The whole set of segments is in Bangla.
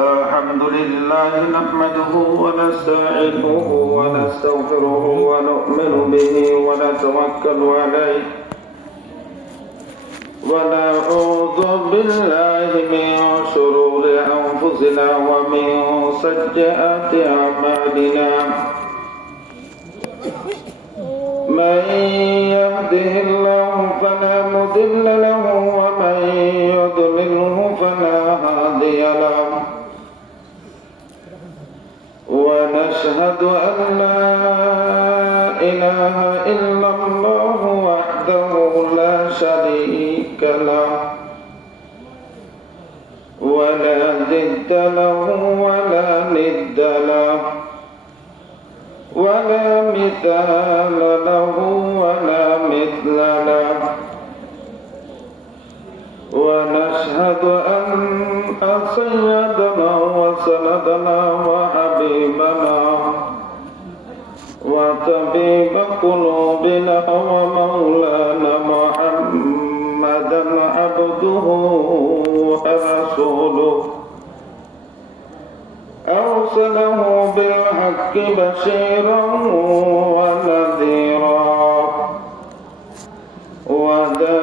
الحمد لله نحمده ونستعينه ونستغفره ونؤمن به ونتوكل عليه ونعوذ بالله من شرور أنفسنا ومن سيئات أعمالنا من يهده الله فلا مضل له ومن يضلله فلا هادي له ونشهد أن لا إله إلا الله وحده لا شريك له ولا ضد له ولا ند له ولا مثال له ولا مثل له ونشهد أن سيدنا وسندنا وحبيبنا وطبيب قلوبنا ومولانا محمدا عبده ورسوله أرسله بالحق بشيرا ونذيرا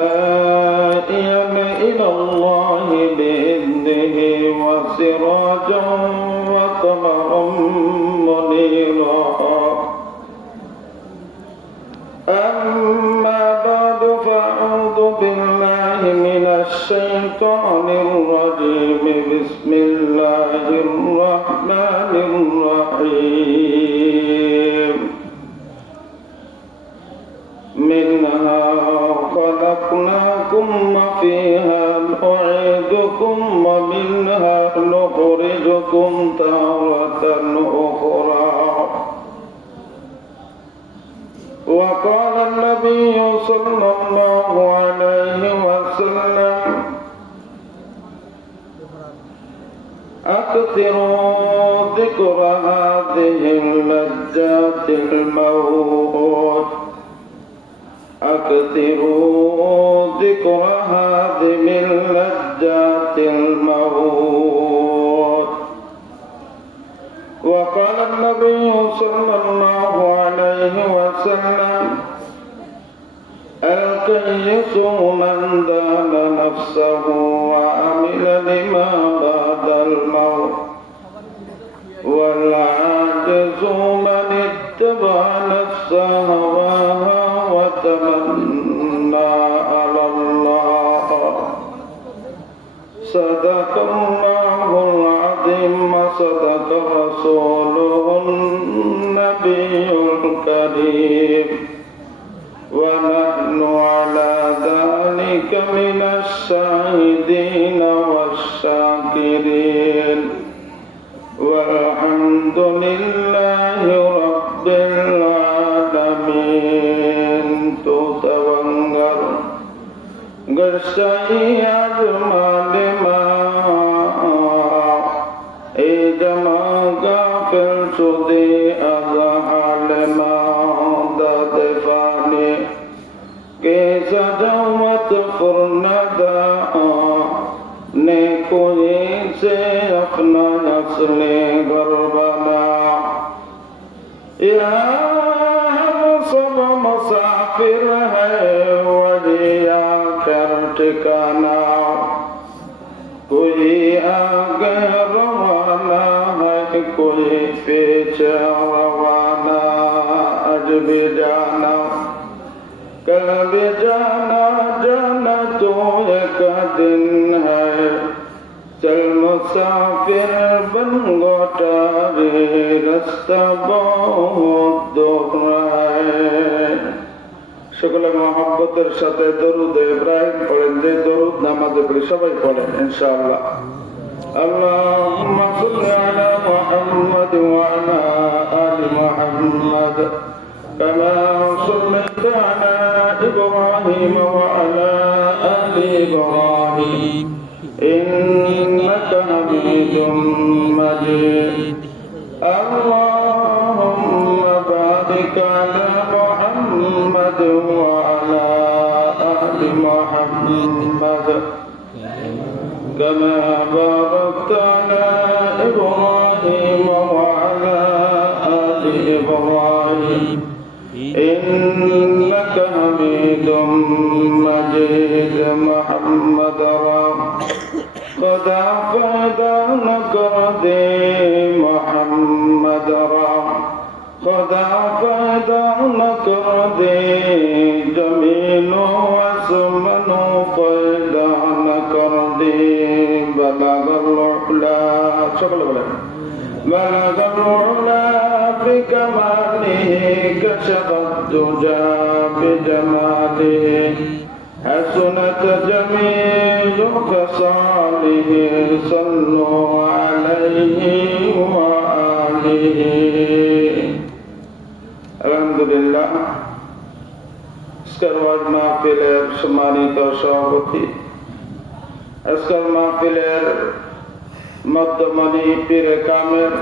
وداعيا إلى الله بإذنه وسراجا وقمرا منيرا أما بعد فأعوذ بالله من الشيطان الرجيم بسم الله الرحمن الرحيم منها خلقناكم وفيها نعيدكم ومنها نخرجكم تارة أخرى وقال النبي صلى الله عليه وسلم أكثروا ذكر هذه اللذات الموت أكثروا ذكر هذه اللذات الموت وقال النبي صلى الله عليه وسلم الكيس من دان نفسه وعمل لما بعد الموت والعاجز من اتبع نفسه هواها وتمنى على الله صدق الله العظيم وصدق رسوله النبي الكريم ونحن على ذلك من الشاهدين والشاكرين والحمد لله رب العالمين تتوانغر غرشاي أجمال ما إجمع غافل شدي أزحال ما دادفاني كيس جوات فرندا नेकोई से अपना नस्ले गरबना हम सब मुसाफिर है वजिया कर ठिकाना कोई आगे रवाना है कोई पीछे रवाना आज भी जाना कल भी जाना जाना तो एक दिन है चल मुसाफिर बन गोटा रे रास्ता बहुत दोहरा है সকলে মহব্বতের সাথে দরুদ ইব্রাহিম পড়েন যে দরুদ নামাজে পড়ি সবাই পড়েন ইনশাআল্লাহ আল্লাহুম্মা সাল্লি আলা মুহাম্মাদ ওয়া আলা আলি মুহাম্মাদ কামা সাল্লাইতা আলা ইব্রাহিম ওয়া আলা আলি ইব্রাহিম ইন্নাকা হামিদুম মাজিদ আল্লাহুম্মা বারিক আলা মুহাম্মাদ ওয়া আলা আলি মুহাম্মাদ كما باركت على خدا فدا نہ کر دے محمد را خدا فدا نہ کر دے زمین و آسمان فدا نہ کر دے بلغ العلا সকলে বলেন بلغ العلا بكماله كشف الدجى بجماله حسنت جميع خصاله صلوا عليه وآله আলহামদুলিল্লাহ। আজকের ওয়াজ মাহফিলের সম্মানিত সভাপতি, আজকের মাহফিলের মধ্যমণি পীরে কামেল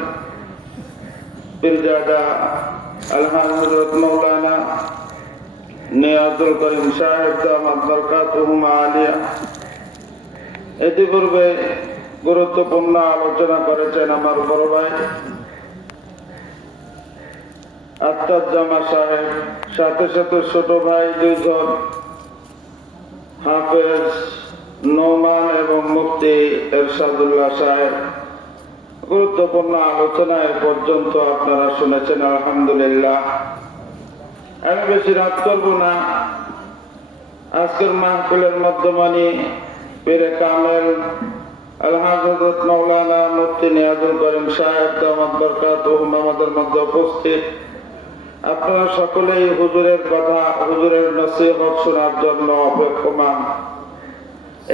পীরজাদা আলহাজ হযরত মাওলানা নিয়াজুল করিম সাহেব দামাত বরকাতুহুম আলিয়া ইতিপূর্বে গুরুত্বপূর্ণ আলোচনা করেছেন আমার বড় ভাই আত্তাজ্জামা সাহেব, সাথে সাথে ছোট ভাই দুইজন হাফেজ নোমান এবং মুফতি এরশাদুল্লাহ সাহেব। গুরুত্বপূর্ণ আলোচনা এ পর্যন্ত আপনারা শুনেছেন, আলহামদুলিল্লাহ। আমি বেশি রাত করব না। আজকের মাহফিলের মধ্যমানি পীরে কামেল আলহাজ হযরত মাওলানা মুফতি নিয়াজুল করিম সাহেব দামাত বরকাতুহুম আমাদের মধ্যে উপস্থিত। আপনারা সকলেই হুজুরের কথা, হুজুরের নসিহত শোনার জন্য অপেক্ষমান।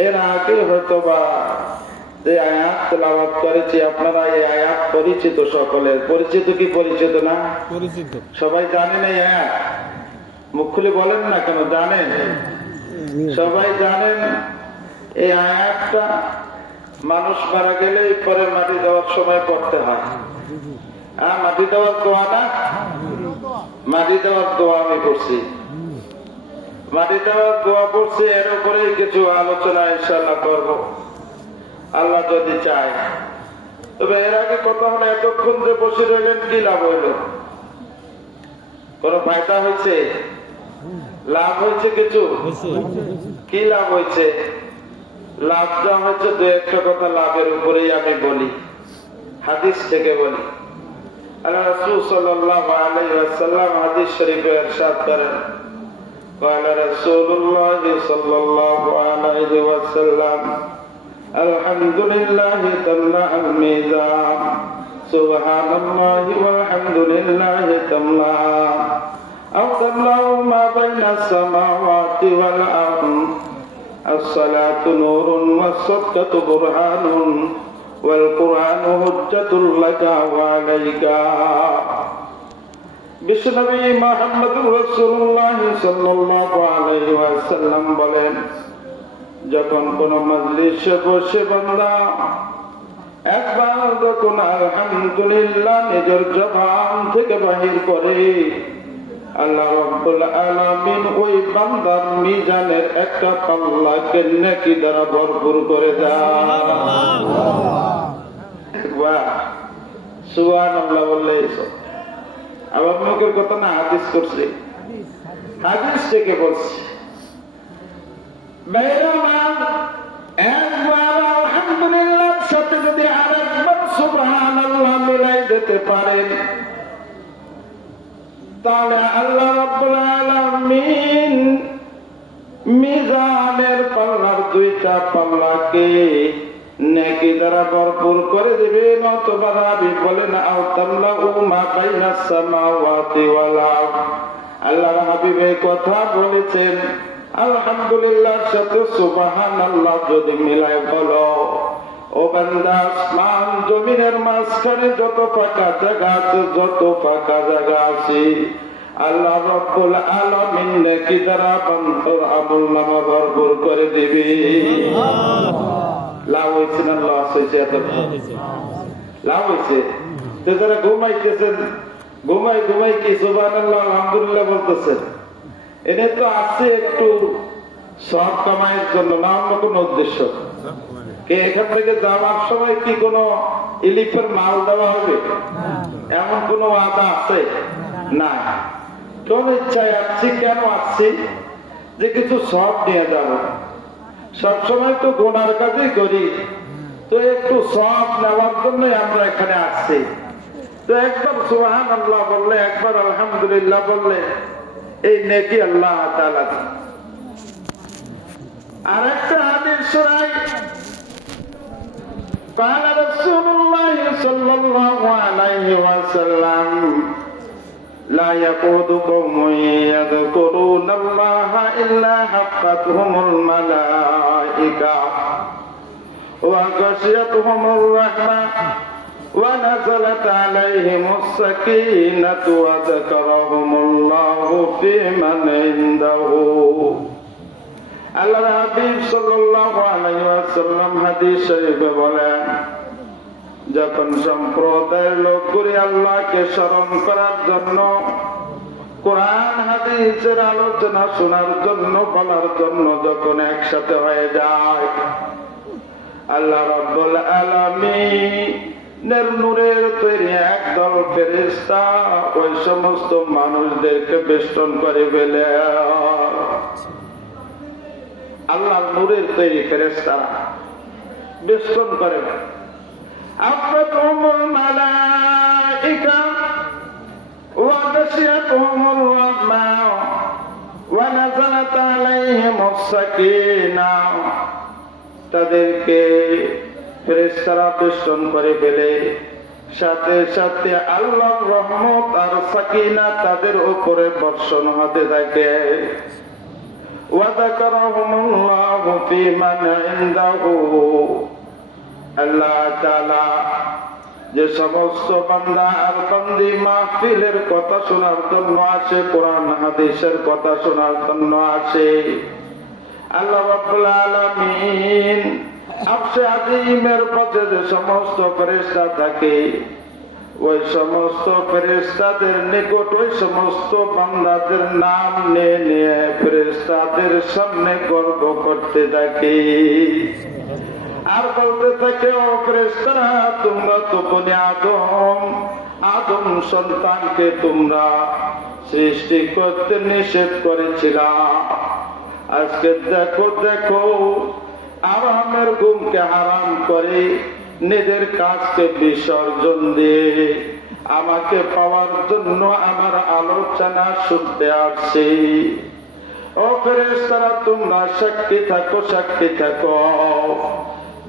এর আগে হয়তোবা যে আয়াত তেলাওয়াত করেছি, আপনারা এই আয়াত পরিচিত, সকলের পরিচিত কি পরিচিত না? পরিচিত। সবাই জানেন এই আয়াত? মুখ খুলে বলেন না কেন, জানেন? সবাই জানেন এই আয়াতটা মানুষ মারা গেলে পরে মাটি দেওয়ার সময় পড়তে হয়। মাটি দেওয়ার দোয়া না? মাটি দেওয়ার দোয়া আমি করছি, মাটি দেওয়ার দোয়া পড়ছি। এর উপরেই কিছু আলোচনা ইনশাআল্লাহ করব আল্লাহ যদি চায়। তবে এর আগে কথা হলো, এতক্ষণ যে বসে রইলেন কি লাভ হইল? কোন ফায়দা হয়েছে? লাভ হয়েছে কিছু? কি লাভ হয়েছে? লাভ যা হয়েছে দু একটা কথা লাভের উপরেই আমি বলি, হাদিস থেকে বলি। আল্লাহ রাসূল সাল্লাল্লাহু আলাইহি ওয়াসাল্লাম হাদিস শরীফে ইরশাদ করেন, قال رسول الله صلى الله عليه وسلم الحمد لله تملأ الميزان سبحان الله والحمد لله تملأ أو تملأ ما بين السماوات والأرض الصلاة نور والصدقة برهان والقرآن حجة لك وعليك। বিশ্বনবী মুহাম্মদুর রাসূলুল্লাহ সাল্লাল্লাহু আলাইহি ওয়াসাল্লাম বলেন, যখন কোন মজলিসে বসে বান্দা একবার যখন আলহামদুলিল্লাহ নিজের জবান থেকে বাহির করে, আল্লাহ রাব্বুল আলামিন ওই বান্দার মিজানের একটা পাল্লাকে নেকি দ্বারা ভরপুর করে দেয়। বাহ, সুবহানাল্লাহ বললেই আবার মুখের কথা না, হাদিস করছি, হাদিস থেকে বলছি। একবার আলহামদুলিল্লাহ সাথে যদি আরেকবার সুবহানাল্লাহ মিলাই দিতে পারেন, তাহলে আল্লাহ রাব্বুল আলামিন মিজানের পাল্লার দুইটা পাল্লাকে নেকি দ্বারা ভরপুর করে দিবেন। অথবা রাবী বলেন আও তামলাউ মা বাইনাস সামাওয়াতি ওয়াল আরদ। আল্লাহর হাবিব এই কথা বলেছেন, আলহামদুলিল্লাহর সাথে সুবহানাল্লাহ যদি মিলাই বলো, ও বান্দা আসমান জমিনের মাঝখানে যত ফাঁকা জায়গা আছে, যত ফাঁকা জায়গা আছে, আল্লাহ রাব্বুল আলামিন নেকি দ্বারা বান্দার আমলনামা ভরপুর করে দিবে। লাভ হয়েছে না লস হয়েছে? এত লাভ হয়েছে। তো যারা ঘুমাইতেছেন, ঘুমাই কি সুবহানাল্লাহ আলহামদুলিল্লাহ বলতেছেন, এটা তো আছে একটু সব কামাইয়ের জন্য না, অন্য কোন উদ্দেশ্য? কে এখান থেকে যাওয়ার সময় কি কোন ইলিফের মাল দেওয়া হবে, এমন কোন আদা আছে? না। কোন ইচ্ছায় আসছি, কেন আসছি? যে কিছু সব নিয়ে যাব। সবসময় তো গুনার কাজই করি, তো একটু সব নেওয়ার জন্যই আমরা এখানে আসছি। তো একবার সুবহানাল্লাহ বললে, একবার আলহামদুলিল্লাহ বললে এই নেকি আল্লাহ তাআলা। আর একটা হাদিস শোনাই, قال رسول الله صلى الله عليه وسلم لا يقعد قوم يذكرون الله إلا حفتهم الملائكة وغشيتهم الرحمة ونزلت عليهم السكينة وذكرهم الله في من عنده। আল্লাহ হাবিব সাল্লাল্লাহু আলাইহি ওয়াসাল্লাম হাদিস শরীফে বলেন, যখন সম্প্রদায়ের লোকগুলি আল্লাহকে স্মরণ করার জন্য, কোরআন হাদিসের আলোচনা শোনার জন্য, বলার জন্য যখন একসাথে হয়ে যায়, আল্লাহ রাব্বুল আলামিনের নূরের তৈরি একদল ফেরেশতা ওই সমস্ত মানুষদেরকে বেষ্টন করে ফেলে। আল্লাহর নূরের তৈরি ফেরেশতারা বেষ্টন করে। আফরাতুহুমুল মালাইকা ওয়া গাশিয়াতুহুমুর রাহমা ওয়া নাযালাত আলাইহিমুস সাকিনাহ। তাদেরকে ফেরেশতারা বেষ্টন করে ফেলে, সাথে সাথে আল্লাহর রহমত আর সাকিনা তাদের উপরে বর্ষণ হতে থাকে। ওয়াযাকারাহুমুল্লাহু ফী মান ইনদাহু। আল্লাহ তাআলা যে সমস্ত বান্দা আর বান্দি মাহফিলের কথা শোনার জন্য আসে, কোরআন হাদিসের কথা শোনার জন্য আসে, আল্লাহ রাব্বুল আলামিন আরশে আযীমের পথে যে সমস্ত ফেরেশতা থাকে, ওই সমস্ত ফেরেশতাদের নিকট ওই সমস্ত বান্দাদের নাম নিয়ে নিয়ে ফেরেশতাদের সামনে গর্ব করতে থাকে আর বলতে থাকে, ও ফেরেশতারা, তোমরা তো বনি আদম সন্তানকে তোমরা সৃষ্টি করতে নিষেধ করেছিলা। আজকে দেখো দেখো আরামের ঘুমকে হারাম করে নিজের কাজকে বিসর্জন দিয়ে আমাকে পাওয়ার জন্য আমার আলোচনা শুনতে আসছে। ও ফেরেশতারা, তোমরা সাক্ষী থাকো, সাক্ষী থাকো,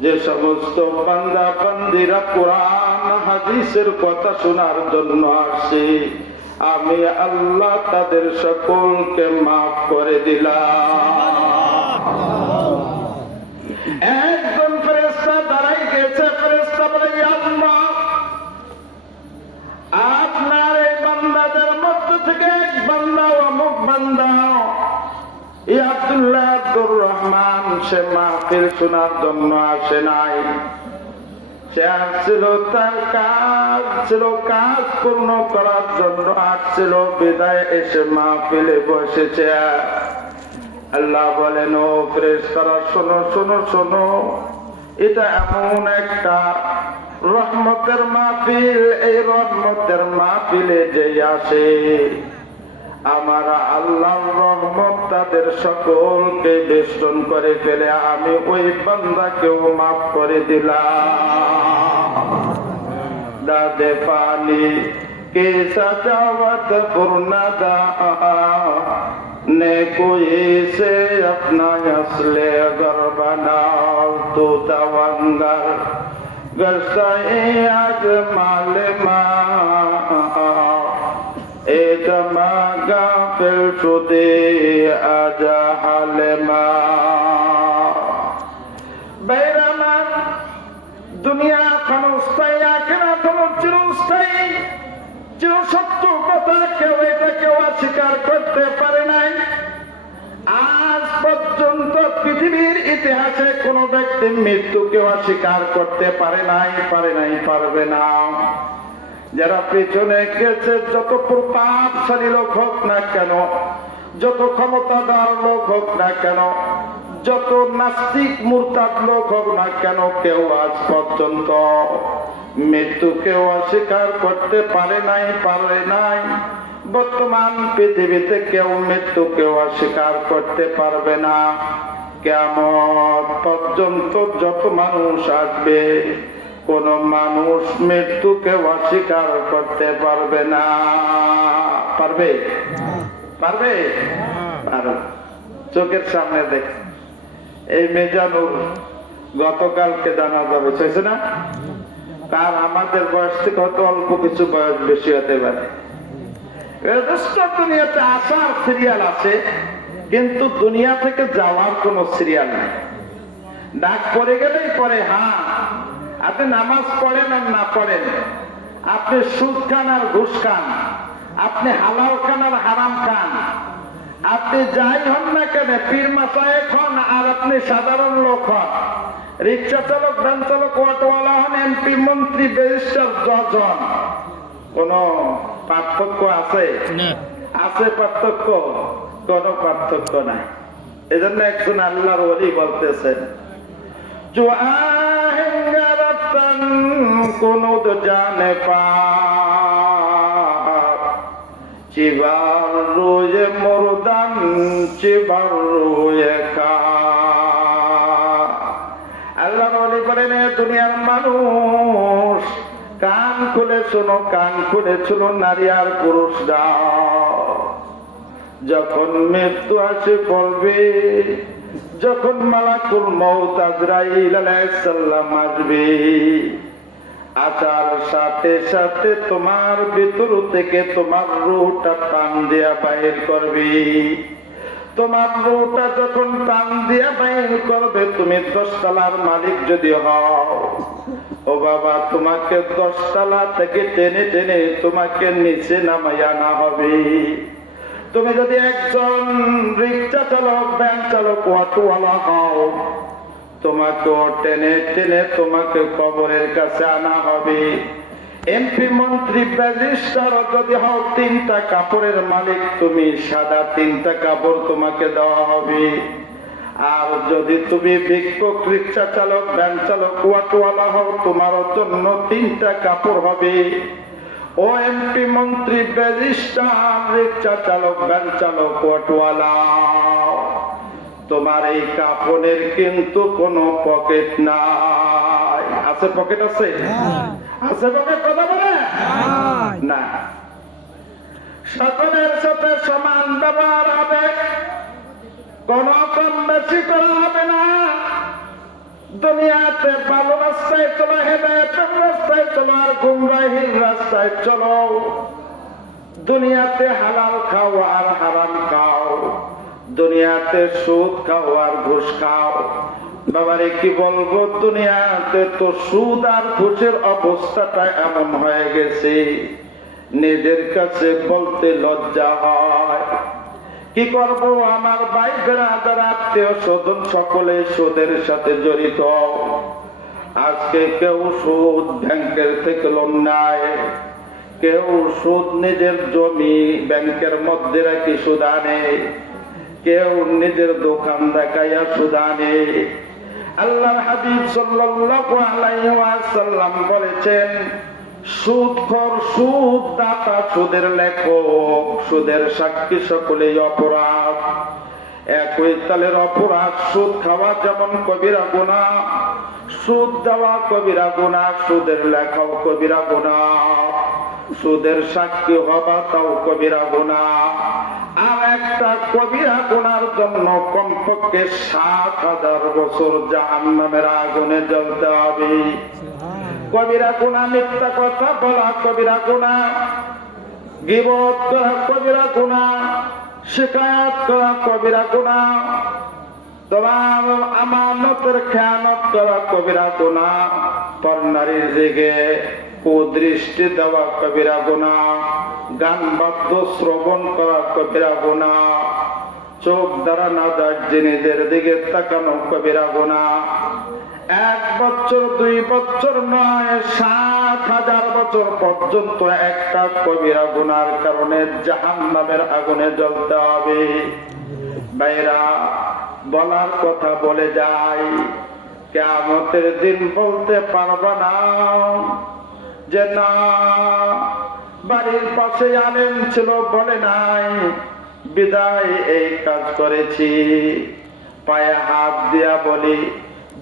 যে সমস্ত বান্দা বান্দিরা কোরআন হাদিসের কথা শোনার জন্য আসে, আমি আল্লাহ তাদের সকলকে মাফ করে দিলাম। একজন ফেরেশতা দাঁড়াই গেছে, ফেরেশতা বলে, ইয়া আল্লাহ, আপনার এই বান্দাদের মধ্যে থেকে এক বান্দা, অমুক বান্দা আব্দুল্লাহ আব্দুর রহমান, সে মাহফিল শোনার জন্য আসে নাই, সে আসছিল তার কাজ ছিল, কাজ পূর্ণ করার জন্য আসছিল, বিদায় এসে মাহফিলে বসেছে। আল্লাহ বলেন, ও ফেরেশতারা, শোনো শোনো শোনো, এটা এমন একটা রহমতের মাহফিল, এই রহমতের মাহফিলে যে আসে আমার আল্লাহর রহমত তাদের সকলকে বেষ্টন করে ফেলে, আমি ওই বান্দাকেও মাফ করে দিলাম। দাদে পানি কে সাজাওয়াত পুরনাদা ने कोई से अपना असले घर बनाओ, तो तवंगर गसाई आज माले एक मागा फिर शुदे आजा हाले बैरमान दुनिया खनस्ताई आखिरा खनो चिरस्ताई চির সত্য কথা কেউ এটা কেউ অস্বীকার করতে পারে নাই। আজ পর্যন্ত পৃথিবীর ইতিহাসে কোন ব্যক্তি মৃত্যুকে অস্বীকার করতে পারে নাই, পারবে না। যারা পেছনে গেছে, যত প্রতাপশালী লোক হোক না কেন, যত ক্ষমতাদার লোক হোক না কেন, যত নাস্তিক মুরতাদ লোক হোক না কেন, কেউ আজ পর্যন্ত মৃত্যুকে অস্বীকার করতে পারে নাই। বর্তমান পৃথিবীতে কেউ মৃত্যুকে অস্বীকার করতে পারবে না। কিয়ামত পর্যন্ত যত মানুষ আসবে, কোন মানুষ মৃত্যুকে অস্বীকার করতে পারবে না। পারবে? পারবে? পারবে। চোখের সামনে দেখ, এই মেজানুর গতকালকে জানাজা হয়েছে না? তার আমাদের বয়স থেকে হয়তো অল্প কিছু বয়স বেশি হতে পারে। দুনিয়াতে আসার সিরিয়াল আছে, কিন্তু দুনিয়া থেকে যাওয়ার কোন সিরিয়াল নাই। ডাক পড়ে গেলেই পরে। হ্যাঁ, আপনি নামাজ পড়েন আর না পড়েন, আপনি সুদ খান আর ঘুষ খান, আপনি হালাল খান আর হারাম খান, আপনি যাই হন না কেন, পীর মাসায়েক হন আর আপনি সাধারণ লোক হন, রিক্সা চালক, ভ্যান চালক, অটোওয়ালা হন, এমপি, মন্ত্রী, ব্যারিস্টার, জজ হন, কোন পার্থক্য আছে? আছে পার্থক্য? কোন পার্থক্য নাই। এজন্য একজন আল্লাহর ওলি বলতেছেন, जो आएंगे रतन कुनुद जाने पार चिबार रोए मुर्दन चिबार रोए का। আল্লাহ ওলি বলেন, দুনিয়ার মানুষ কান খুলে শোনো, কান খুলে শোনো, নারী আর পুরুষরা, যখন মৃত্যু আসে পড়বে, যখন মালাকুল মউত আজরাইল আলাইহিস সালাম আসবে, আসার সাথে সাথে তোমার ভিতর থেকে তোমার রূহটা টান দিয়া বাইর করবে। তোমার রূহটা যখন টান দিয়া বাইর করবে, তুমি 10 তলার মালিক যদি হও, ও বাবা, তোমাকে 10 তলা থেকে টেনে টেনে তোমাকে নিচে নামাইয়া আনা হবে। তুমি যদি একজন রিক্সা চালক, ভ্যান চালক, অটোওয়ালা হও, তোমাকে টেনে টেনে তোমাকে কবরের কাছে আনা হবে। এমপি, মন্ত্রী, ব্যারিস্টার যদি হও, 3টা কাপড়ের মালিক তুমি, সাদা 3টা কাপড় তোমাকে দেওয়া হবে। আর যদি তুমি ভিক্ষুক, রিক্সা চালক, ভ্যান চালক, অটোওয়ালা হও, তোমার জন্য 3টা কাপড় হবে। ও এমপি, মন্ত্রী, ব্যারিস্টার, রিক্সা চালক, ভ্যান চালক, অটোওয়ালা, তোমার এই কাপড়ের কিন্তু কোনো পকেট নাই। আছে পকেট? আছে? আছে পকেট? কথা বলে না। সকলের সাথে সমান ব্যবহার হবে, কোন কম বেশি করা হবে না। দুনিয়াতে ভালো রাস্তায় চলো, হেদায়েতের রাস্তায় চলো, আর গুমরাহির রাস্তায় চলো। দুনিয়াতে হালাল খাও আর হারাম খাও, দুনিয়াতে সুদ খাও আর ঘুষ খাও। বাবারে কি বলবো, দুনিয়াতে তো সুদ আর ঘুষের অবস্থাটা এমন হয়ে গেছে, নিজের কাছে বলতে লজ্জা হয়। কি করব, আমার ভাই বেড়াদার, আত্মীয় স্বজন সকলে সুদের সাথে জড়িত। আজকে কেউ সুদ ব্যাংকের থেকে লোন নেয়, কেউ সুদ নিজের জমি ব্যাংকের মধ্যে রাখি সুদ আনে, কেউ নিজের দোকান দেখাইয়া সুদ আনে। আল্লাহর হাবিব সাল্লাল্লাহু আলাইহি ওয়াসাল্লাম বলেছেন, সুদখোর, সুদ দাতা, সুদের লেখক, সুদের সাক্ষী সকলেই অপরাধ। একই তালের অপরাধ। সুদ খাওয়া যেমন কবিরা গুনাহ, সুদ দেওয়া কবিরা গুনাহ, সুদের লেখাও কবিরা গুনাহ, সুদের সাক্ষী হবা তাও কবিরা গুনাহ। আর একটা কবিরা গুনার জন্য কমপক্ষে ৭,০০০ বছর জাহান্নামের আগুনে জ্বলতে হবে। কবিরা গুনাহ, মিথ্যা কথা বলা কবিরা গুনাহ, গীবত করা কবিরা গুনাহ, শিকায়াত করা কবিরা গুনাহ, তোমার আমানতের খেয়ানত করা কবিরা গুনাহ, পরনারীর দিকে কুদৃষ্টি দেওয়া কবিরা গুনাহ, গান বাদ্য শ্রবণ করা কবিরা গুনাহ, চোখ দ্বারা নাজায়েজ জিনিসের দিকে তাকানো কবিরা গুনাহ। 1 বছর 2 বছর নয়, ৭,০০০ বছর পর্যন্ত একটা কবিরা গুনার কারণে জাহান্নামের আগুনে জ্বলতে হবে। ভাইরা, বলার কথা বলে যাই, কিয়ামতের দিন বলতে পারবা না যে না, বাড়ির পাশে আলেম ছিল বলে নাই বিদায় এই কাজ করেছি। পায়ে হাত দিয়া বলি,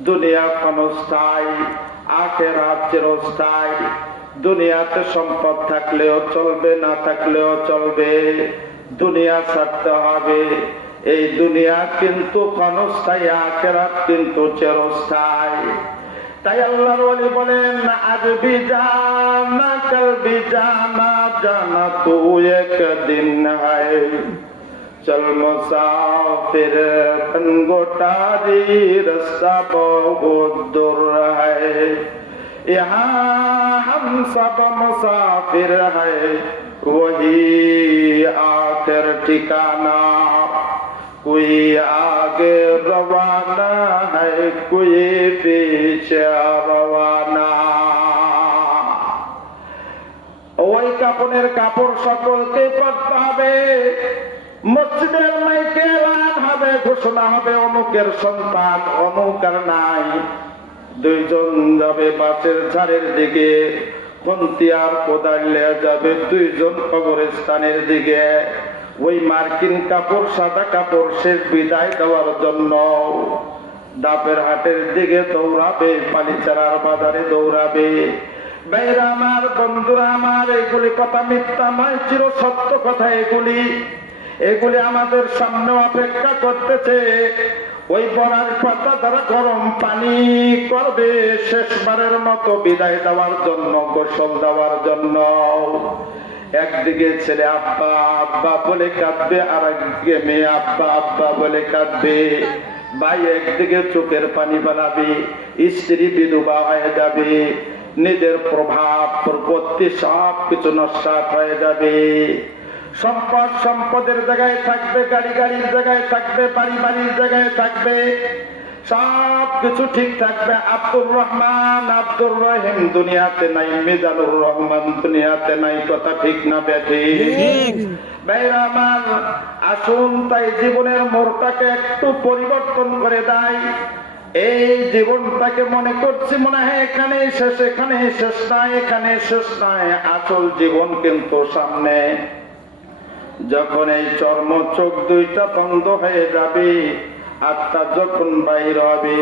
দুনিয়া ক্ষণস্থায়ী, আখিরাত চিরস্থায়ী। দুনিয়াতে সম্পদ থাকলেও চলবে, না থাকলেও চলবে, দুনিয়া ছাড়তে হবে। এই দুনিয়া কিন্তু ক্ষণস্থায়ী, আখিরাত কিন্তু চিরস্থায়ী। তাই আল্লাহর ওলি বলেন, আজ ভি জানা কাল ভি জানা, জানা তু একদিন হ্যায়। चल मुसाफिर तंगोटारी, रास्ता बहुत दूर है। यहाँ हम सब मुसाफिर है, वही आखिर ठिकाना। कोई आगे रवाना है, कोई पीछे रवाना। ওই কাপড়ের কাপড় সকলকে পরতে হবে। মসজিদের মাইকে এলান হবে, ঘোষণা হবে, অমুকের সন্তান অমুক আর নাই। দুইজন যাবে বাসের ঝাড়ের দিকে, খন্তিয়ার কোদাল নিয়ে যাবে দুইজন কবরস্থানের দিকে। ওই মার্কিন কাপড়, সাদা কাপড় শেষ বিদায় দেওয়ার জন্য দাপের হাটের দিকে দৌড়াবে, পালিচারার বাজারে দৌড়াবে। ভাইরা আমার, বন্ধুরা আমার, এগুলি কথা মিথ্যা নয়, চির সত্য কথা। এগুলি আমাদের সামনে অপেক্ষা করতেছে। ওই বড়ার পাতা দ্বারা গরম পানি করবে শেষবারের মতো বিদায় দেওয়ার জন্য, গোসল দেওয়ার জন্য। একদিকে ছেলে আব্বা আব্বা বলে কাঁদবে, আর একদিকে মেয়ে আব্বা আব্বা বলে কাঁদবে। ভাই একদিকে চোখের পানি বানাবে, স্ত্রী বিধবা হয়ে যাবে, নিজের প্রভাব প্রপত্তি সব কিছু নস্যাৎ হয়ে যাবে। সম্পদ সম্পদের জায়গায় থাকবে, গাড়ি গাড়ির জায়গায় থাকবে, বাড়ি বাড়ির জায়গায় থাকবে, সব কিছু ঠিক থাকবে। আব্দুর রহমান আব্দুর রহিম দুনিয়াতে নাই, মিজানুর রহমান দুনিয়াতে নাই। কথা ঠিক না বেঠিক? ভাইরা আমার, আসুন তাই জীবনের মোড়টাকে একটু পরিবর্তন করে দেয়। এই জীবনটাকে মনে করছি মনে হয় এখানে শেষ, এখানে শেষ নয়, এখানে শেষ নয়। আসল জীবন কিন্তু সামনে। যখন এই চর্ম চোখ দুইটা বন্ধ হয়ে যাবে, আত্মা যখন বাহির হবে,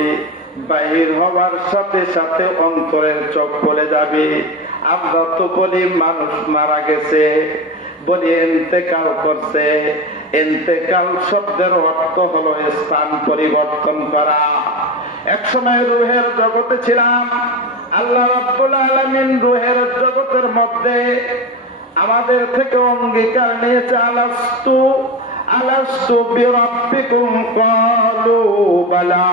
বাহির হওয়ার সাথে সাথে অন্তরের চোখ খুলে যাবে। আমরা তো বলি মানুষ মারা গেছে, বলি ইন্তেকাল করছে। ইন্তেকাল শব্দের অর্থ হলো স্থান পরিবর্তন করা। এক সময় রুহের জগতে ছিলাম, আল্লাহ রাব্বুল আলামিন রুহের জগতের মধ্যে আমাদের থেকে অঙ্গীকার নিয়েছে, আলাস্তু আলাস্তু বিরাব্বিকুম ক্বালু বালা।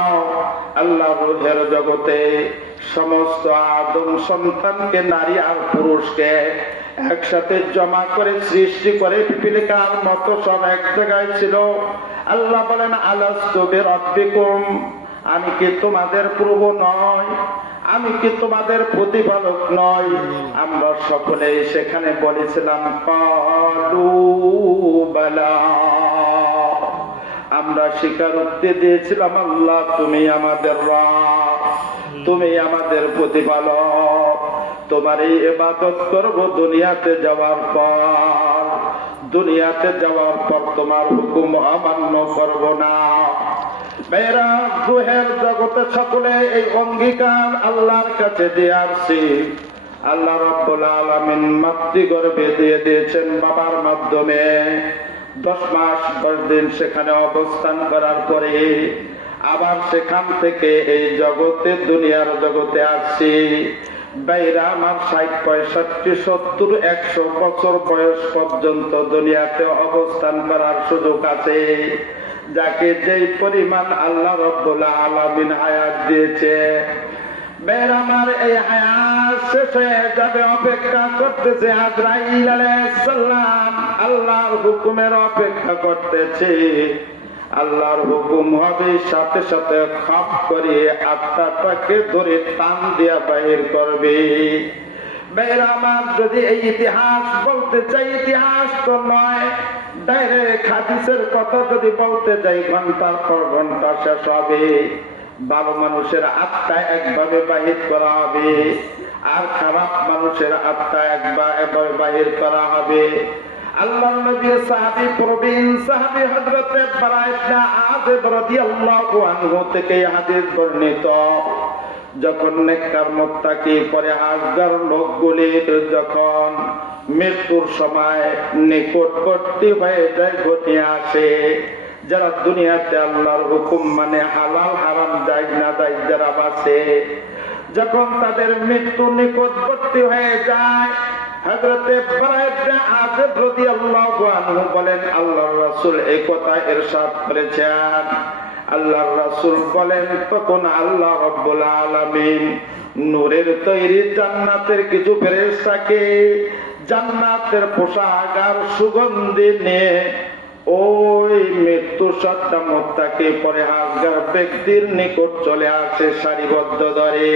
আল্লাহ রুহের জগতে সমস্ত আদম সন্তানকে, নারী আর পুরুষকে একসাথে জমা করে সৃষ্টি করে পিপিলিকার মতো সব এক জায়গায় ছিল। আল্লাহ বলেন, আলাস্তু বিরাব্বিকুম, আমি কি তোমাদের প্রভু নয়? আমি কি তোমাদের প্রতিপালক নয়? আমরা সকলেই সেখানে বলেছিলাম ক্বালু বালা। আমরা স্বীকারোক্তি দিয়েছিলাম, আল্লাহ তুমি আমাদের রব, তুমি আমাদের প্রতিপালক। তোমারই ইবাদত করব দুনিয়াতে যাওয়ার পর। দুনিয়াতে যাওয়ার পর তোমার হুকুম অমান্য করব না। মেয়েরা, রুহের জগতে সকলে এই অঙ্গীকার আল্লাহর কাছে দিয়ে আসছি। আল্লাহ রাব্বুল আলামিন মাতৃগর্ভে দিয়ে দিয়েছেন বাবার মাধ্যমে। 10 মাস 10 দিন সেখানে অবস্থান করার পরে আবার সেখান থেকে এই জগতে, দুনিয়ার জগতে আসছি। বাইরা আমার 60, 65, 70, 100 বছর বয়স পর্যন্ত দুনিয়াতে অবস্থান করার সুযোগ আছে। যাকে যেই পরিমাণ আল্লাহ রাব্বুল আলামিন হায়াত দিয়েছে, বাইরা আমার এই হায়াত শেষ হয়ে যাবে, অপেক্ষা করতেছে আজরাইল আলাইহিস সালাম। আল্লাহর হুকুমের অপেক্ষা করতেছে। আল্লাহর হুকুম হবে, সাথে সাথে খাপ করে আত্মাটাকে ধরে টান দিয়া বাহির করবে। ভাইরা আমার, যদি এই ইতিহাস বলতে চাই, ইতিহাস তো নয়, ডাইরেক্ট হাদিসের কথা যদি বলতে যাই, ঘন্টার পর ঘন্টা শেষ হবে। ভালো মানুষের আত্মা একভাবে বাহির করা হবে, আর খারাপ মানুষের আত্মা একভাবে বাহির করা হবে। আল্লাহর নবীর সাহাবী প্রবীণ সাহাবী হযরত বারা ইবনে আযিব রাদিয়াল্লাহু আনহু থেকে হাদিস বর্ণিত, যখন নেককার মুত্তাকি পরহেজগার লোকগুলির যখন মৃত্যুর সময় নিকটবর্তী হয়ে যায়, ঘনিয়ে আসে, যারা দুনিয়াতে আল্লাহর হুকুম মানে হালাল হারাম জায়েজ না জায়েজ যারা বাঁচে, যখন তাদের মৃত্যু নিকটবর্তী হয়ে যায়, হযরত বারা ইবনে আযিব রাদিয়াল্লাহু আনহু বলেন, আল্লাহর রাসূল এই কথা ইরশাদ করেছেন। আল্লাহর রাসূল বলেন, তখন আল্লাহ রাব্বুল আলামিন নূরের তৈরি জান্নাতের কিছু ফেরেশতাকে জান্নাতের পোশাক আর সুগন্ধি নিয়ে ওই মৃত্যু সত্তা মুত্তাকি পরহেজগার ব্যক্তির নিকট চলে আসে সারিবদ্ধ ধরে।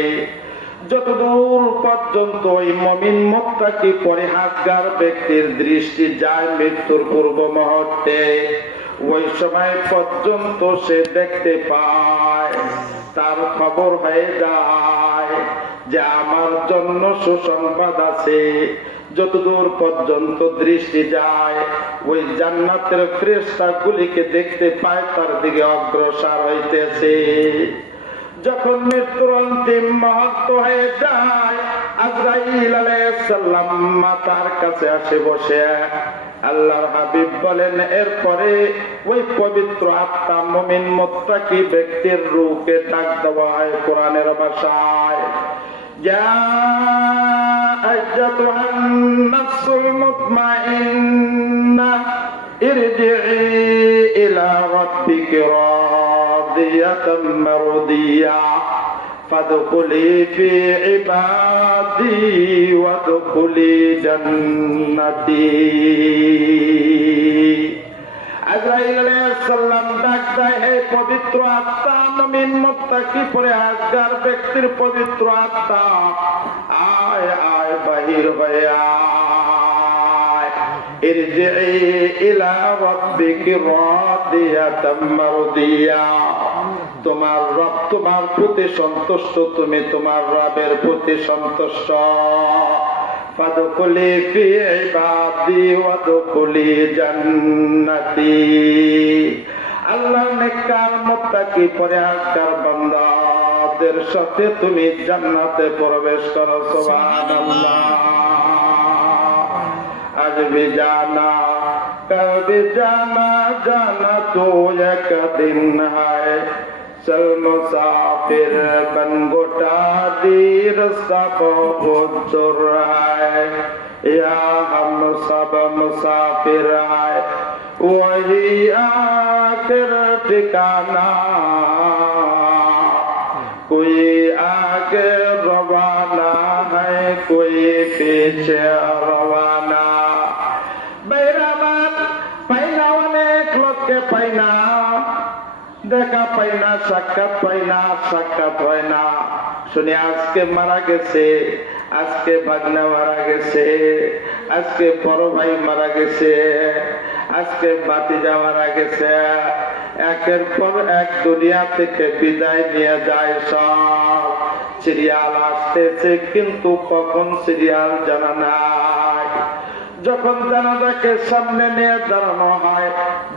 যতদূর পর্যন্ত ওই মুমিন মুত্তাকি পরহেজগার ব্যক্তির দৃষ্টি যায় মৃত্যুর পূর্ব মুহূর্তে, ওই সময় পর্যন্ত সে দেখতে পায়, তার খবর হয়ে যায় যে আমার জন্য সুসংবাদ আছে। যতদূর পর্যন্ত দৃষ্টি যায় ওই জান্নাতের ফেরেশতাগুলিকে দেখতে পায়, তার দিকে অগ্রসর হইতেছে। যখন মৃত্যুর অন্তিম মুহূর্ত হয়ে যায়, আজরাইল আলাইহিস সালাম মাতার কাছে আসে বসে। আল্লাহর হাবিব বলেন, এরপরে ওই পবিত্র আত্মা মুমিন মুত্তাকি ব্যক্তির রূহকে ডাক দেওয়া হয় কোরআনের ভাষায়, ইয়া আইয়াতুহান নাফসুল মুতমাইন্নাহ ইরজিই ইলা রাব্বিকি রাদিয়াতাম মারদিয়াহ ফাদখুলি ফি ইবাদি ওয়াদখুলি জান্নাতি। আজরাইল আলাইহিস সালাম ডাক দেয়, হে পবিত্র আত্মা, মুমিন মুত্তাকি পরহেজগার ব্যক্তির পবিত্র আত্মা, আয় আয় বাহির হয়ে আয়। ইরজিই ইলা রাব্বিকি রাদিয়াতাম মারদিয়াহ, তোমার রব তোমার প্রতি সন্তুষ্ট, তুমি তোমার রবের প্রতি সন্তুষ্ট। ফাদখুলি ফি ইবাদি ওয়াদখুলি জান্নাতি। আল্লাহ নেককার মুত্তাকি পরহেজগার বান্দাদের সাথে তুমি জান্নাতে প্রবেশ করো। সুবহানাল্লাহ। আজ ভি জানা কবি জানা, জানা তো এক দিন হায়, चल मुसाफिर बन गोटा दी रास्ता बहुत दूर है, या हम सब मुसाफिर है, वही आखिर ठिकाना, कोई आगे रवाना है, कोई पीछे रवाना। बैरामान पैना अनेक लोग के पैना, দেখা পাই না, সাক্ষাৎ পাই না, সাক্ষাৎ হয় না। শুনি আজকে মারা গেছে, আজকে ভাগনা মারা গেছে, আজকে বড় ভাই মারা গেছে, আজকে ভাতিজা মারা গেছে। একের পর এক দুনিয়া থেকে বিদায় নিয়ে যায় সব। সিরিয়াল আসতেছে, কিন্তু কখন সিরিয়াল জানা নাই। যখন জানাজাকে সামনে নিয়ে দাঁড়ানো হয়,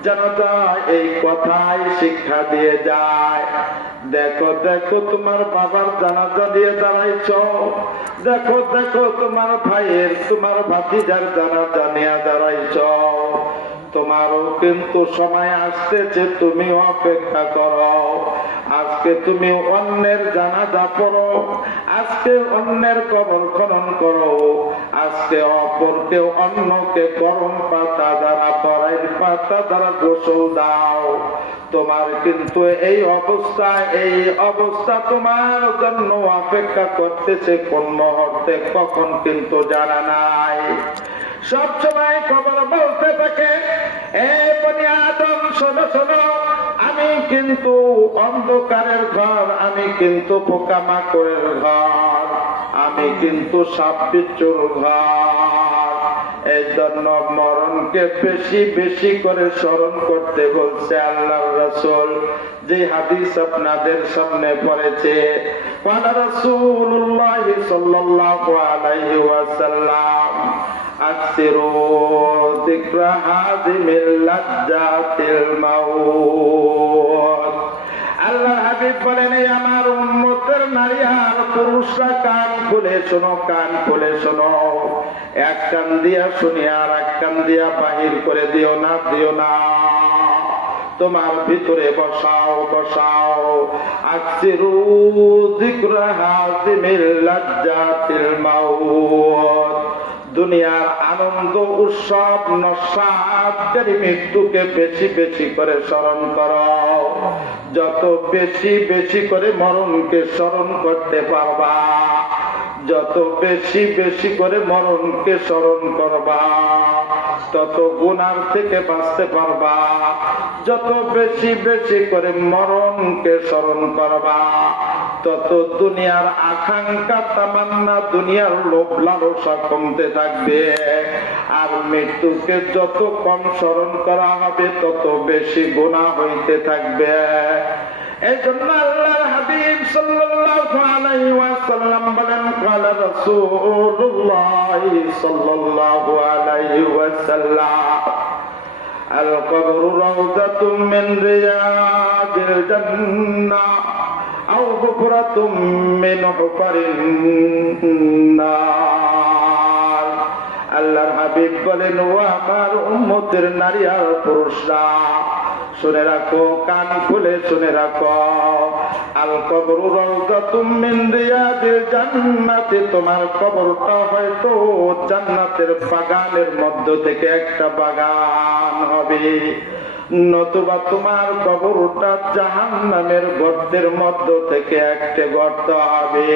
জানাজা এই কথাই শিক্ষা দিয়ে যায়, দেখো দেখো তোমার বাবার জানাজা দিয়ে দাঁড়াইছো, দেখো দেখো তোমার ভাইয়ের তোমার ভাতিজার জানাজা নিয়ে দাঁড়াইছো। তোমারও কিন্তু সময় আসতেছে, তুমি অপেক্ষা করো। আজকে তুমি অন্যের জানাজা পড়ো, আজকে অন্যের কবর খনন করো, আজকে অপরকে অন্যকে গরম পাতা দ্বারা কড়াইয়ের পাতা দ্বারা গোসল দাও। তোমার কিন্তু এই অবস্থা তোমার জন্য অপেক্ষা করতেছে কোন মুহূর্তে, কখন কিন্তু জানা নাই। সব সময় খবর বলতে থাকে, এ বনি আদম শোনো শোনো, আমি কিন্তু অন্ধকারের ঘর, আমি কিন্তু পোকামাকড়ের ঘর, আমি কিন্তু সাপ বিচ্ছুর ঘর। এই জন্য মরণকে বেশি বেশি করে স্মরণ করতে বলছে আল্লাহর রাসূল। যে হাদিস আপনাদের সামনে পড়েছে, قال رسول الله صلى الله عليه وسلم أكثروا যিকরা হাযিমিল লাজ্জাতিল মাউত। আল্লাহ হাবিব বলেন, এই আমার উম্মতের নারী আর পুরুষরা কান খুলে শোনো, কান খুলে শোনো। এক কান দিয়া শুনি আর এক কান দিয়া বাহির করে দিও না, দিও না। তোমার ভিতরে বসাও, বসাও। আকসিরু যিকরা হাযিমিল লাজ্জাতিল মাউত। দুনিয়ার আনন্দ উৎসব নস্বাদকারী মৃত্যুকে বেশি বেশি করে স্মরণ করো। যত বেশি বেশি করে মরণকে স্মরণ করতে পারবা, যত বেশি বেশি করে মরণকে স্মরণ করবা, তত গুনার থেকে বাঁচতে পারবা। যত বেশি বেশি করে মরণকে স্মরণ করবা, তত দুনিয়ার আকাঙ্ক্ষা তামান্না, দুনিয়ার লোভ লালসা কমতে থাকবে। আর মৃত্যুকে যত কম স্মরণ করা হবে, তত বেশি গুনাহ হইতে থাকবে। এই জন্য আল্লাহর হাবিব সাল্লাল্লাহু আলাইহি ওয়াসাল্লাম বলেন, قال رسول الله صلى الله عليه وسلم القبر روضة من رياض الجنة أو حفرة من حفر النار। আল্লাহর হাবিব বলেন, ও আমার উম্মতের নারী আর পুরুষরা, শুনে রাখো, কান খুলে শুনে রাখো। আল কবরু রাউযাতুম মিন রিয়াদিল জান্নাতি। তোমার কবরটা হয়তো জান্নাতের বাগানের মধ্য থেকে একটা বাগান হবে, নতুবা তোমার কবরটা জাহান্নামের গর্তের মধ্য থেকে একটা গর্ত হবে।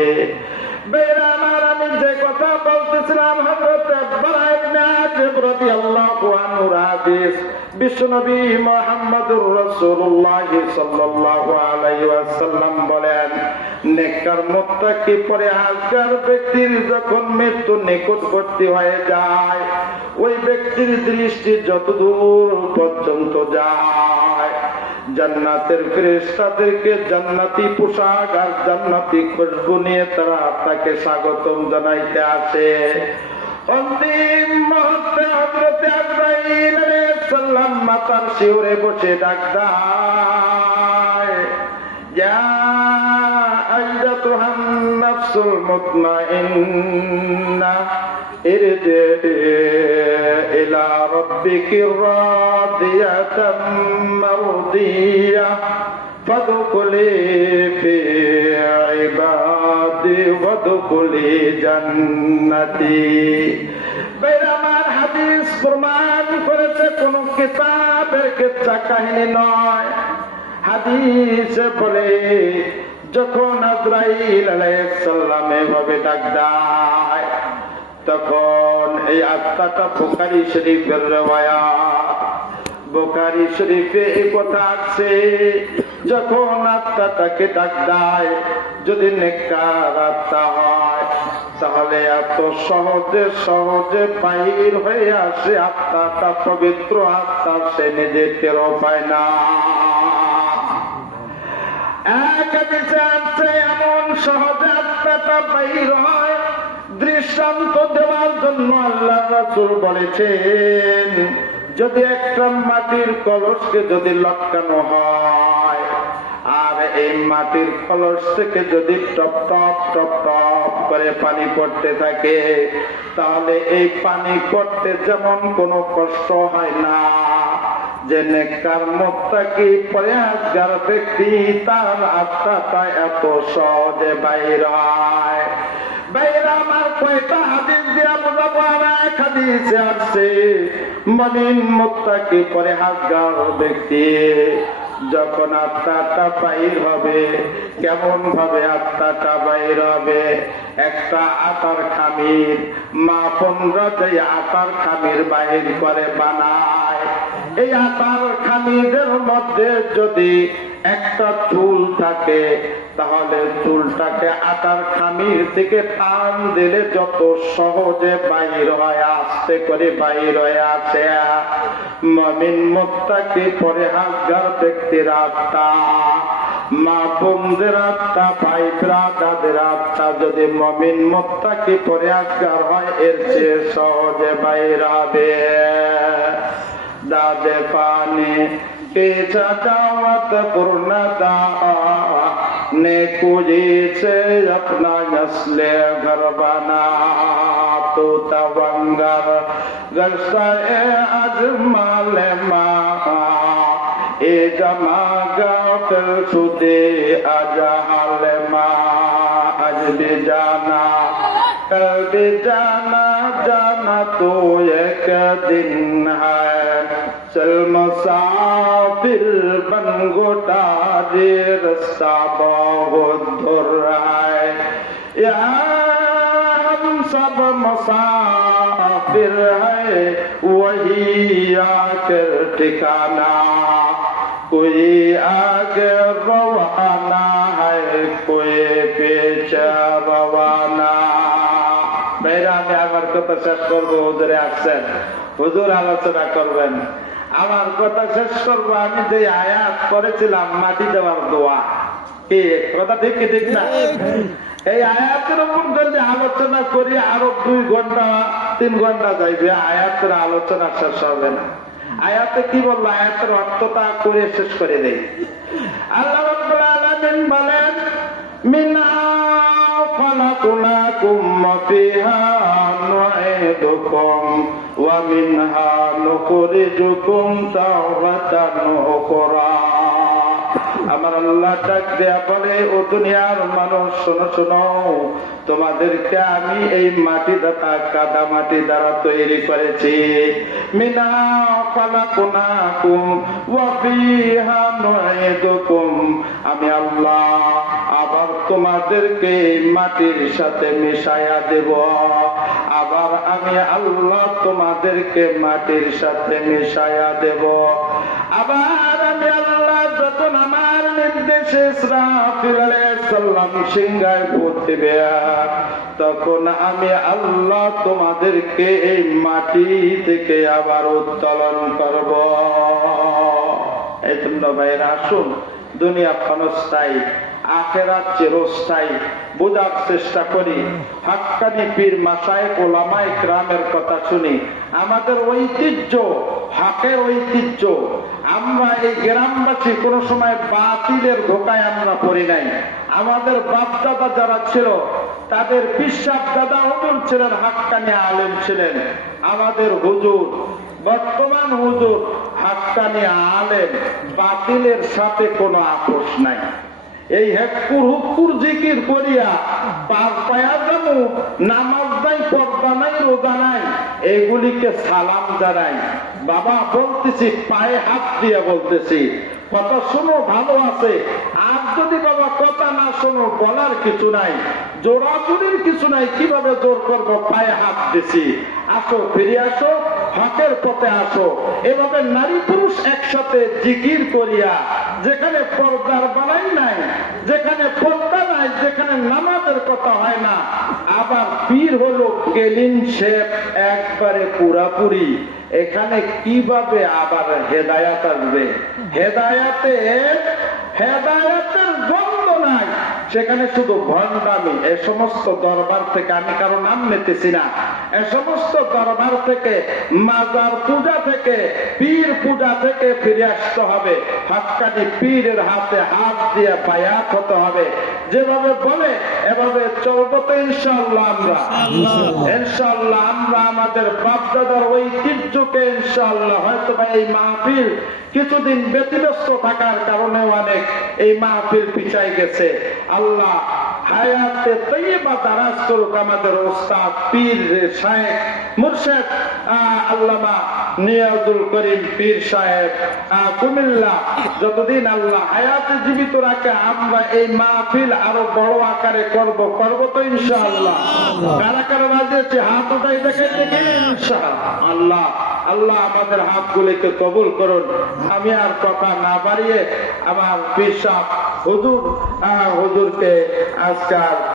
বেরামার, আমি যে কথা বলতেছিলাম হযরত বারা ইবনে আযিব রাদিয়াল্লাহু আনহু হাদিস। বিশ্বনবী মুহাম্মদুর রাসূলুল্লাহ সাল্লাল্লাহু আলাইহি ওয়াসাল্লাম বলেন, নেককার মুত্তাকি পরহেজগার ব্যক্তির যখন মৃত্যু নিকটবর্তী হয়ে যায়, ওই ব্যক্তির দৃষ্টি যতদূর পর্যন্ত যায়, জান্নাতের ফেরেশতাদেরকে জান্নাতি পোশাক আর জান্নাতি খুশবু নিয়ে তারা তাকে স্বাগতম জানাইতে আসে। অন্তিম মুহূর্তে হযরত আজরাইল আলাইহিস সালাম মাথার শিউরে বসে ডাক দেয়, ইয়া আইয়াতুহান নাফসুল মুতমাইন্না ইরজি ইলা রাব্বিকি রাদিয়াতাম মারদিয়া ফাদখুলি ফি ইবাদি ওয়াদখুলি জান্নাতি। বেরামার হাদিস প্রমাণ করেছে, কোন কিতাবের কিচ্ছা কাহিনী নয়। হাদিসে বলে, যখন আজরাইল আলাইহিস সালাম এভাবে ডাক দেয়, তখন এই আত্মাটা বুখারী শরীফের riwayat, বুখারী শরীফে এই কথা আছে, যখন আত্মাটাকে ডাক দেয়, যদি নেককার আত্মা হয়, তাহলে এত সহজে সহজে বাহির হয়ে আসে আত্মাটা, পবিত্র আত্মা, সে নিজে টেরও পায় না। এক হাদিসে আছে, এমন সহজে আত্মাটা বাহির হয়, দৃষ্টান্ত দেওয়ার জন্য আল্লাহ রাসূল বলেছেন, যদি একটা মাটির কলসকে যদি লটকানো হয়, আর এই মাটির কলস থেকে যদি টপ টপ টপ টপ করে পানি পড়তে থাকে, তাহলে এই পানি পড়তে যেমন কোনো কষ্ট হয় না, যে নেককার মুত্তাকি পরহেজগার ব্যক্তি, তার আত্মাটা এত সহজে বাইর হয়। বাইরে আমার কয়টা হাদিস দিয়া বোঝাবো? আর এক হাদিসে আছে, মুমিন মুত্তাকি পরহেজগার ব্যক্তি যখন আত্মাটা বাইর হবে, কেমন ভাবে আত্মাটা বাইর হবে? একটা আটার খামির, মা বোনরা যে আটার খামির বাহির করে বানায়, এই আটার খামিরের মধ্যে যদি একটা চুল থাকে, তাহলে চুলটাকে আটার খামির থেকে টান দিলে যত সহজে বাহির হয়, আস্তে করে বাহির হয়ে আসে। মুমিন মুত্তাকি পরহেজগার ব্যক্তির আত্মা, মা বোনদের আত্মা, ভাই ব্রাদারদের আত্মা যদি মুমিন মুত্তাকি পরহেজগার হয়, এর চেয়ে সহজে বাহির হবে। दादे पानी पीछा जावत पूर्णता ने कुजी से अपना नस्ले घर बना तो तवंगर गरसा अजमाल ए जमा गाफिल सुदे अजहाल आज भी जाना कल भी जाना जाना तो एक दिन है चल मुसाफिर बन गोटा दे रास्ता बहुत दूर है यहाँ हम सब मुसाफिर है वही आखिर ठिकाना कोई आगे रवाना है कोई पीछे रवाना मेरा मैं আমার কথা শেষ করব হুজুরে আসছেন হুজুর আলোচনা করবেন আমার কথা শেষ করব আমি যে আয়াত পড়েছিলাম মাটি দেওয়ার দোয়া কি কথা ঠিক কি ঠিক না এই আয়াতের উপর যদি আলোচনা করি আরো 2 ঘন্টা 3 ঘন্টা যাইবে আয়াতের আলোচনা শেষ হবে না আয়াতে কি বললো আয়াতের অর্থটা করে শেষ করে দেই আল্লাহ রাব্বুল আলামিন বলেন মিনহা খলাকনাকুম ওয়া ফিহা নুঈদুকুম ওয়া মিনহা নুখরিজুকুম তাওরাতান উখরা আমার আল্লাহ ডাক দেয়া বলে ও দুনিয়ার মানুষ শোনো শোনো তোমাদেরকে আমি এই মাটি দ্বারা কাদা মাটি দ্বারা তৈরি করেছি মিনা খালাকনাকুম ওয়া ফিহা নুঈদুকুম আমি আল্লাহ আবার তোমাদেরকে মাটির সাথে মিশায়া দেব আবার আমি আল্লাহ তোমাদেরকে মাটির সাথে মিশায়া দেব আবার আমি আল্লাহ যখন আমার নির্দেশে ইসরাফিল আলাইহিস সালাম সিংহায় ভূত দিবে তখন আমি আল্লাহ তোমাদেরকে এই মাটি থেকে আবার উত্তোলন করব এই জন্য ভাইরা আসুন দুনিয়া ক্ষণস্থায়ী আখিরাত চিরস্থায়ী বোঝার চেষ্টা করি হাক্কানি পীর মাশায়েখ উলামায়ে কিরামের কথা শুনি আমাদের ঐতিহ্য হকের ঐতিহ্য আমরা এই গ্রামবাসী কোনো সময় বাতিলের ধোকায় আমরা পড়ি নাই আমাদের বাপ দাদা যারা ছিল তাদের পিসাব দাদা হুজুর ছিলেন হাক্কানি আলেম ছিলেন আমাদের হুজুর বর্তমান হুজুর হাক্কানি আলেম বাতিলের সাথে কোনো আপোষ নাই এই হেক্কুর হুক্কুর জিকির করিয়া পার পায়া যাবো নামাজ নাই পর্দা নাই রোজা নাই এগুলিকে সালাম জানাই বাবা বলতেছি পায়ে হাত দিয়ে বলতেছি কথা শুনো ভালো আছে আর যদি বাবা কথা না শোনো বলার কিছু নাই জোরাজুরির কিছু নাই কিভাবে জোর করবো পায়ে হাত দিছি আসো ফিরে আসো হকের পথে আসো এভাবে নারী পুরুষ একসাথে জিকির করিয়া যেখানে পর্দার বালাই নাই যেখানে পর্দা নাই যেখানে নামাজের কথা হয় না আবার পীর হলো কেলিন শেপ একবারে পুরাপুরি এখানে কিভাবে আবার হেদায়াত আসবে হেদায়াতের গন্ধ নাই সেখানে শুধু ভণ্ডামি এ সমস্ত দরবার থেকে আমি কারো নাম নিতেছি না এ সমস্ত দরবার থেকে মাজার পূজা থেকে পীর পূজা থেকে ফিরে আসতে হবে হাক্কানি পীরের হাতে হাত দিয়ে বায়াত হতে হবে যেভাবে বলে এভাবে চলবো তো ইনশাআল্লাহ আমরা আমাদের বাপ দাদার ঐতিহ্যকে ইনশাআল্লাহ হয়তো বা এই মাহফিল কিছুদিন ব্যতিব্যস্ত থাকার কারণে অনেক এই মাহফিল পিছাই গেছে আল্লাহ হায়াতে তৈয়বা দারাজ করুক আমাদের ওস্তাদ পীর শায়েখ মুর্শিদ আল্লামা নিয়াজুল করিম পীর সাহেব কুমিল্লা যতদিন আল্লাহ হায়াতে জীবিত রাখে আমরা এই মাহফিল আরো বড় আকারে করব তো ইনশাআল্লাহ কারা কারা রাজি আছে হাত উঠাই দেখে ইনশাআল্লাহ আল্লাহ আমাদের হাতগুলিকে কবুল করুন আমি আর কথা না বাড়িয়ে আমার পীর সাহেব হুজুরকে আজকাল